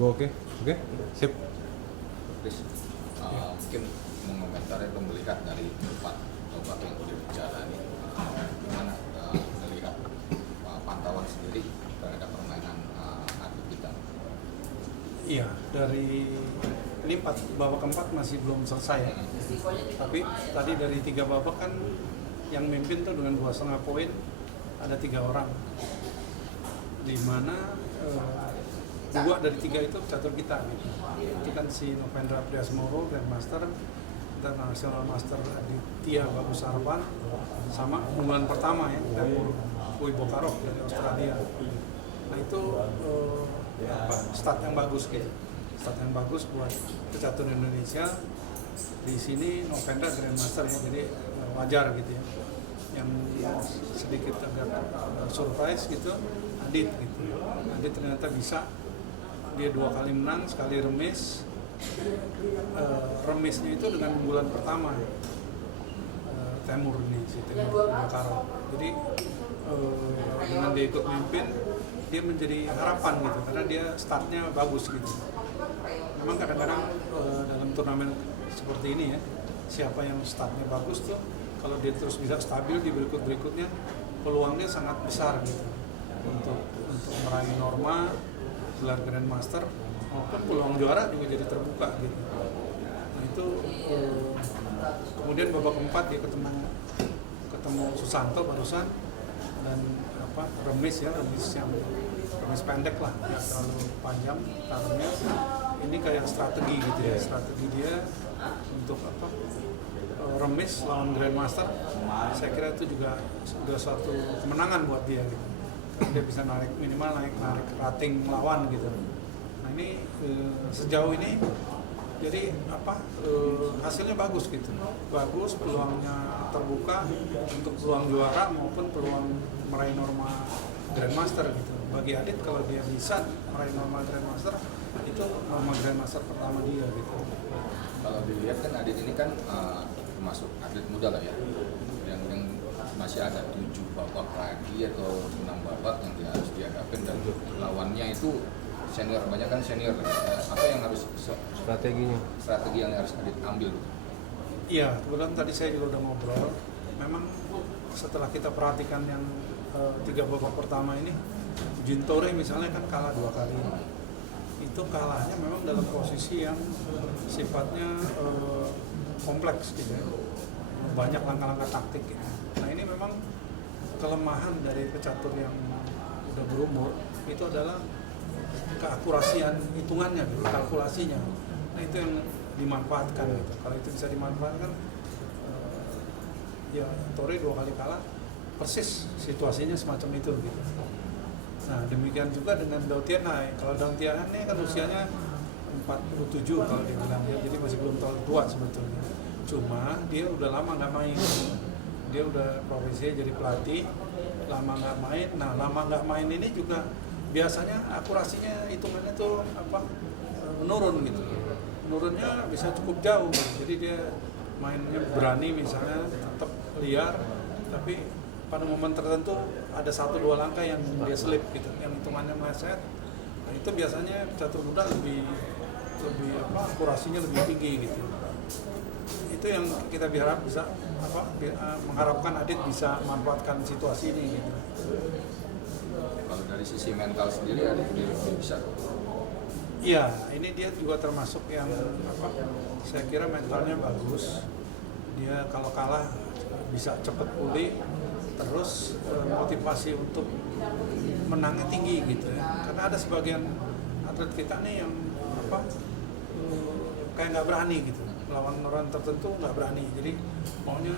Gua oke, oke, sip. Chris, mungkin mengomentari atau melihat dari 4 babak yang sudah dijalani, gimana melihat pantauan sendiri terhadap permainan atlet kita? Iya, dari ini babak keempat masih belum selesai ya. Tapi tadi dari 3 babak kan yang mimpin tuh dengan 2,5 poin ada 3 orang, di mana 2 dari 3 itu catur kita gitu. Itu kan si Novendra Priasmoro, Grandmaster, International Master Aditya Bagus Arvan, sama unggulan pertama ya, Temur Wibokarov dari Australia. Nah itu start yang bagus gitu. Start yang bagus buat pecatur Indonesia. Di sini Novendra Grandmaster ya, jadi wajar gitu ya. Yang sedikit agak surprise gitu, Adit gitu. Adit ternyata bisa, dia 2 kali menang, sekali remis. Remisnya itu dengan bulan pertama Temur nih, si Temur Wibokarov. Jadi dengan dia ikut mimpin, dia menjadi harapan gitu, karena dia startnya bagus gitu. Memang kadang-kadang dalam turnamen seperti ini ya, siapa yang startnya bagus tuh, kalau dia terus bisa stabil di berikut-berikutnya, peluangnya sangat besar gitu untuk meraih norma, gelar Grandmaster, maupun peluang juara juga jadi terbuka gitu. Nah itu kemudian babak keempat dia ketemu Susanto barusan, dan remis pendek lah, nggak terlalu panjang tarungnya. Ini kayak strategi gitu ya, strategi dia untuk remis lawan Grandmaster. Saya kira itu juga sudah suatu kemenangan buat dia gitu. Karena dia bisa minimal narik rating lawan gitu. Nah ini sejauh ini jadi hasilnya bagus gitu, bagus, peluangnya terbuka untuk peluang juara maupun peluang meraih norma Grandmaster gitu. Bagi Adit, kalau dia bisa meraih norma Grandmaster, itu norma Grandmaster pertama dia gitu. Kalau dilihat kan Adit ini kan termasuk atlet muda lah ya, yang masih ada 7 babak lagi atau 6 babak yang dia harus dihadapin, dan lawannya itu senior, banyak kan senior. Apa yang harus strategi yang harus Adit ambil? Iya, kebetulan tadi saya juga udah ngobrol. Memang setelah kita perhatikan yang 3 babak pertama ini, Jintore misalnya kan kalah 2 kali. Itu kalahnya memang dalam posisi yang sifatnya kompleks gitu ya. Banyak langkah-langkah taktik gitu. Nah ini memang kelemahan dari pecatur yang udah berumur, itu adalah keakurasian hitungannya gitu, kalkulasinya. Nah itu yang dimanfaatkan gitu. Kalau itu bisa dimanfaatkan, ya Tore 2 kali kalah, persis situasinya semacam itu gitu. Nah demikian juga dengan Dao Tianhai. Kalau Dao Tianhai kan usianya 47 kalau dibilang ya, jadi masih belum terlalu tua sebetulnya. Cuma dia udah lama nggak main, dia udah profesinya jadi pelatih, lama nggak main. Nah lama nggak main ini juga biasanya akurasinya hitungannya tuh menurun gitu. Menurunnya bisa cukup jauh gitu. Jadi dia mainnya berani misalnya, tetap liar, tapi pada momen tertentu ada 1-2 langkah yang dia selip gitu, yang hitungannya meleset. Nah itu biasanya catur muda lebih akurasinya lebih tinggi gitu. Itu yang kita berharap bisa mengharapkan Adit bisa manfaatkan situasi ini gitu. Kalau dari sisi mental sendiri Adit bisa? Iya, ini dia juga termasuk yang saya kira mentalnya bagus. Dia kalau kalah bisa cepat pulih, terus motivasi untuk menangnya tinggi gitu ya. Karena ada sebagian atlet kita nih yang kayak nggak berani gitu, lawan orang tertentu nggak berani, jadi maunya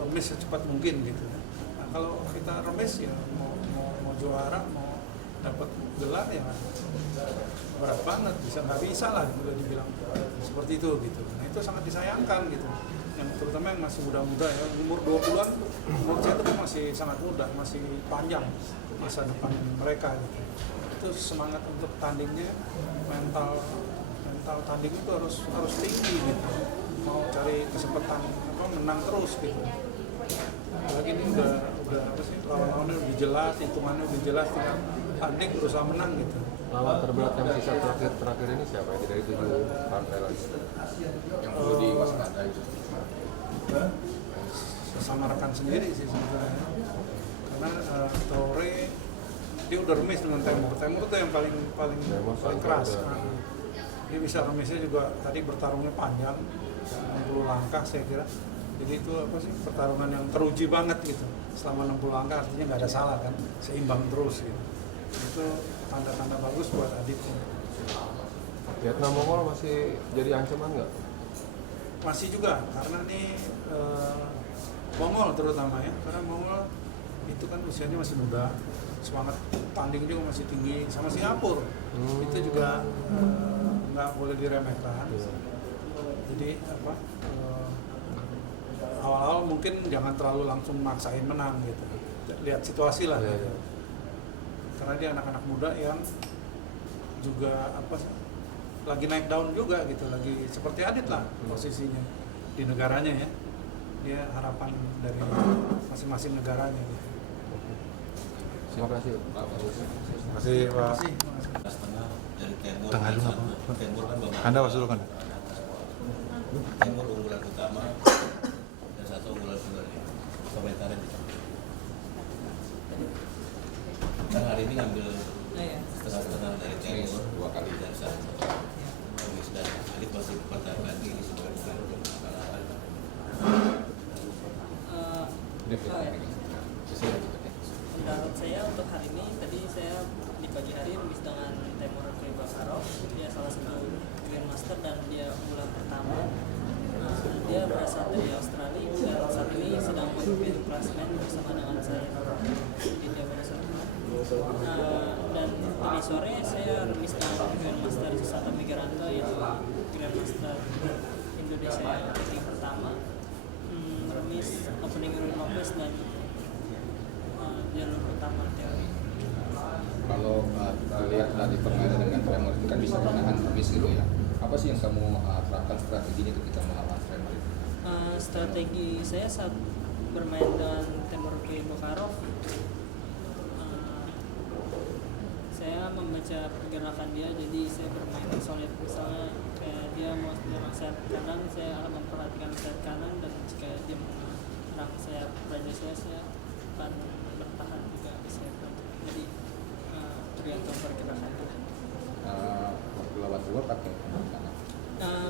remis secepat mungkin gitu. Nah kalau kita remis ya mau juara, mau dapat gelar ya berat banget, nggak bisa lah udah dibilang seperti itu gitu. Nah itu sangat disayangkan gitu, yang terutama yang masih muda-muda ya, umur 20-an, umur saya itu masih sangat muda, masih panjang masa depan mereka gitu. Itu semangat untuk tandingnya, mental tanding itu harus tinggi gitu, mau cari kesempatan menang terus gitu. Apalagi ini udah lawan-lawannya lebih jelas, hitungannya lebih jelas, tinggal tanding berusaha menang gitu. lawan terberat yang sisa terakhir ini siapa yang dari 7 partai lagi? Yang perlu diwaspadai itu. Sama rekan sendiri sih sebenarnya, karena Traore dia udah remis dengan Temur tuh yang paling keras. Dia bisa remisnya juga, tadi bertarungnya panjang 60 langkah saya kira, jadi itu apa sih, pertarungan yang teruji banget gitu. Selama 60 langkah artinya nggak ada salah kan, seimbang terus gitu. Itu tanda-tanda bagus buat Adit. Vietnam Mongol masih jadi ancaman nggak? Masih juga, karena nih Mongol terutama ya, karena Mongol itu kan usianya masih muda, semangat tanding juga masih tinggi, sama Singapura itu juga nggak boleh diremehkan. Jadi apa, awal-awal mungkin jangan terlalu langsung maksain menang gitu, lihat situasi lah gitu. Karena dia anak-anak muda yang juga apa, lagi naik daun juga gitu, lagi seperti Adit lah posisinya di negaranya ya. Dia harapan dari masing-masing negaranya gitu. Terima kasih. Terima kasih Pak. Dari Temur. Tengah dulu apa? Temur kan Bapak. Anda Mas dulu kan? Temur unggulan utama dan satu unggulan kedua. Komentarnya di sana. Kan hari ini ngambil setengah dari Temur 2 kali dan satu. Dan Adit masih pertanyaan lagi ini sebagai Menurut saya untuk hari ini, tadi saya di pagi hari remis dengan Temur Bakarov. Dia salah satu Grandmaster dan dia unggulan pertama. Dia berasal dari Australia dan saat ini sedang memimpin klasmen bersama dengan saya di WSOP. Dan ini sore saya remis dengan Grandmaster Susata Megaranto yang Grandmaster Indonesia yang pertama. Remis opening round Lopez dan jalur utama teori. Kalau kita lihat tadi permainan dengan Tremor itu kan bisa menahan remis gitu ya. Apa sih yang kamu terapkan strateginya ketika melawan Tremor itu? Strategi saya saat bermain dengan Temur Bakarov, saya membaca pergerakan dia, jadi saya bermain solid. Misalnya kayak dia mau menyerang sayap kanan, saya akan memperhatikan sayap kanan, dan jika dia menyerang sayap raja saya akan bertahan juga bisa. Jadi tergantung pergerakannya. Waktu lawan Tremor pakai kanan.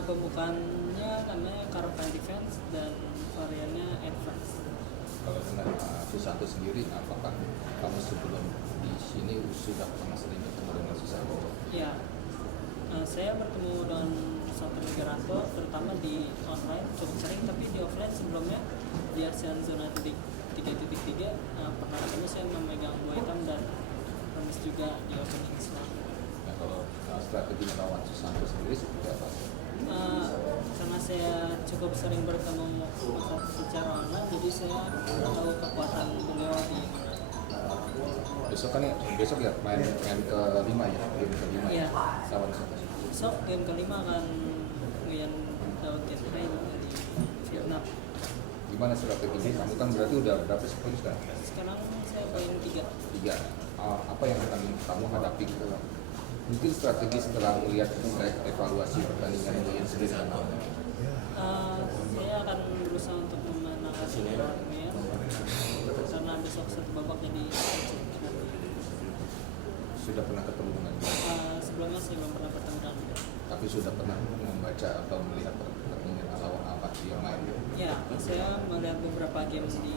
Pembukaannya namanya Caravan Defense dan variannya Advance. Kalau dengan Susanto sendiri, apakah kamu sebelum di sini sudah pernah sering bertemu dengan Susanto? Ya, saya bertemu dengan Susanto Megaranto terutama di online cukup sering, tapi di offline sebelumnya di ASEAN Zona 3.3 pernah ketemu. Saya memegang buah hitam dan remis juga di opening Islam. Nah, kalau strategi melawan Susanto sendiri seperti apa? Karena saya cukup sering bertemu secara online, jadi saya tahu kekuatan beliau di mana. Besok ya main ke 5 ya, game ke 5 Iya. lawan siapa? Besok game kelima akan Nguyen Dao Tien Hai dari Vietnam. Gimana strateginya? Kamu kan berarti udah berapa poin sekarang? Sekarang saya poin 3. 3. Apa yang akan kamu hadapi gitu? Mungkin strategi setelah melihat evaluasi pertandingan Nguyen sendiri kan? Saya akan berusaha untuk memenangkan Nguyen karena besok satu babak jadi Sudah pernah ketemu dengan dia? sebelumnya saya belum pernah bertemu dengan dia. Tapi sudah pernah membaca atau melihat pertandingan lawan apa dia main? Ya, saya melihat beberapa game di sini.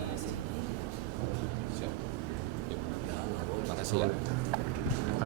Siap. Terima kasih ya.